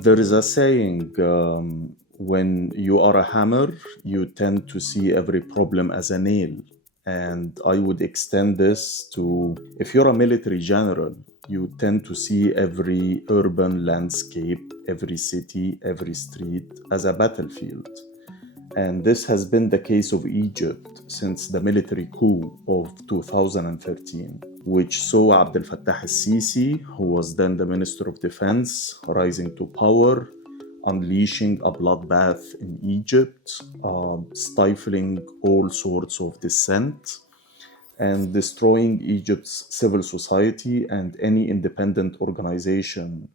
There is a saying, when you are a hammer, you tend to see every problem as a nail. And I would extend this to if you're a military general, you tend to see every urban landscape, every city, every street as a battlefield. And this has been the case of Egypt since the military coup of 2013, which saw Abdel Fattah el-Sisi, who was then the Minister of Defense, rising to power, unleashing a bloodbath in Egypt, stifling all sorts of dissent, and destroying Egypt's civil society and any independent organization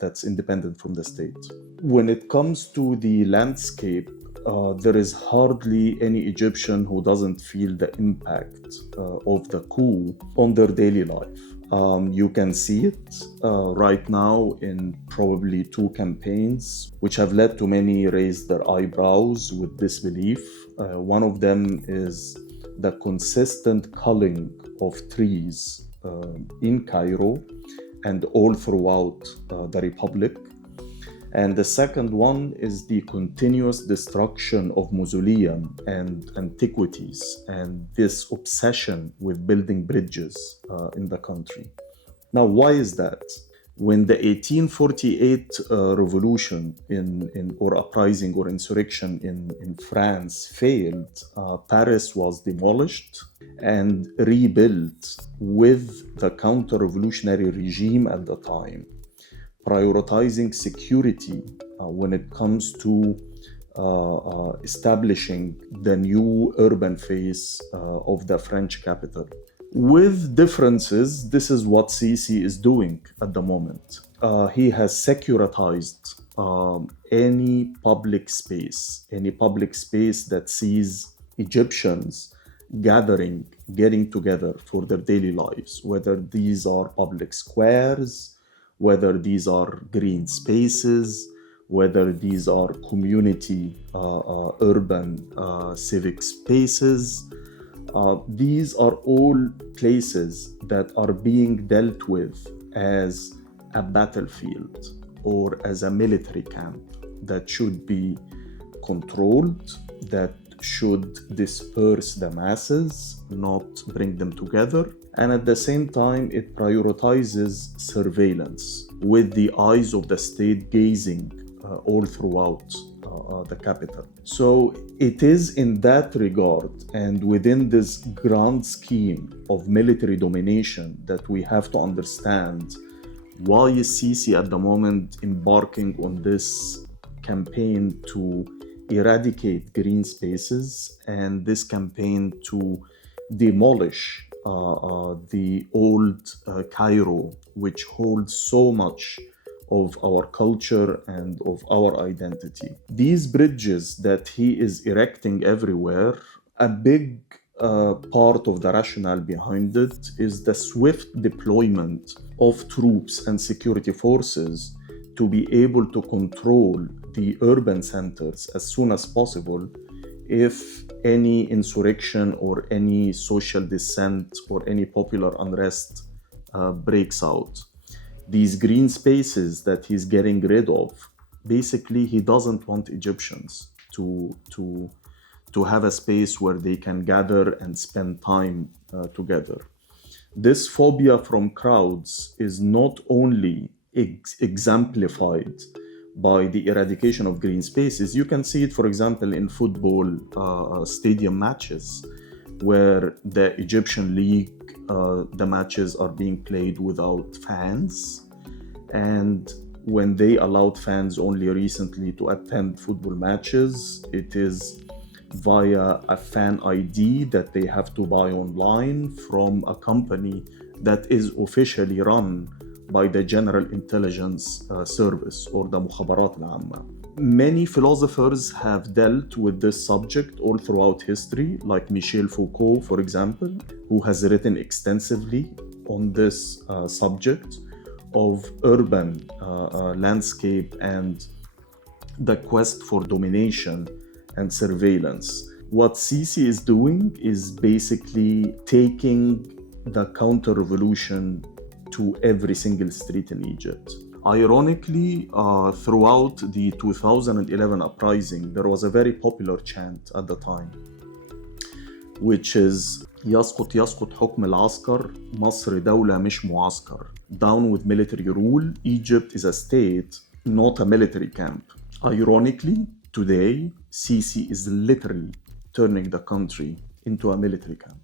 that's independent from the state. When it comes to the landscape, there is hardly any Egyptian who doesn't feel the impact of the coup on their daily life. You can see it right now in probably two campaigns, which have led to many raise their eyebrows with disbelief. One of them is the consistent culling of trees in Cairo and all throughout the Republic. And the second one is the continuous destruction of mausoleum and antiquities and this obsession with building bridges in the country. Now, why is that? When the 1848 revolution or uprising or insurrection in France failed, Paris was demolished and rebuilt with the counter-revolutionary regime at the time, prioritizing security when it comes to establishing the new urban face of the French capital. With differences, this is what Sisi is doing at the moment. He has securitized any public space that sees Egyptians getting together for their daily lives, whether these are public squares, whether these are green spaces, whether these are community urban civic spaces. These are all places that are being dealt with as a battlefield or as a military camp that should be controlled, that should disperse the masses, not bring them together. And at the same time, it prioritizes surveillance with the eyes of the state gazing all throughout the capital. So it is in that regard and within this grand scheme of military domination that we have to understand why is Sisi at the moment embarking on this campaign to eradicate green spaces and this campaign to demolish the old Cairo, which holds so much of our culture and of our identity. These bridges that he is erecting everywhere, a big part of the rationale behind it is the swift deployment of troops and security forces to be able to control the urban centers as soon as possible if any insurrection or any social dissent or any popular unrest breaks out. These green spaces that he's getting rid of, basically he doesn't want Egyptians to have a space where they can gather and spend time together. This phobia from crowds is not only exemplified by the eradication of green spaces. You can see it, for example, in football stadium matches, where the Egyptian league, the matches are being played without fans. And when they allowed fans only recently to attend football matches, it is via a fan ID that they have to buy online from a company that is officially run by the General Intelligence Service or the Mukhabarat al-Amma. Many philosophers have dealt with this subject all throughout history, like Michel Foucault, for example, who has written extensively on this subject of urban landscape and the quest for domination and surveillance. What Sisi is doing is basically taking the counter-revolution to every single street in Egypt. Ironically, throughout the 2011 uprising, there was a very popular chant at the time, which is يسقط يسقط حكم العسكر مصر دولة مش معسكر. Down with military rule, Egypt is a state, not a military camp. Ironically, today, Sisi is literally turning the country into a military camp.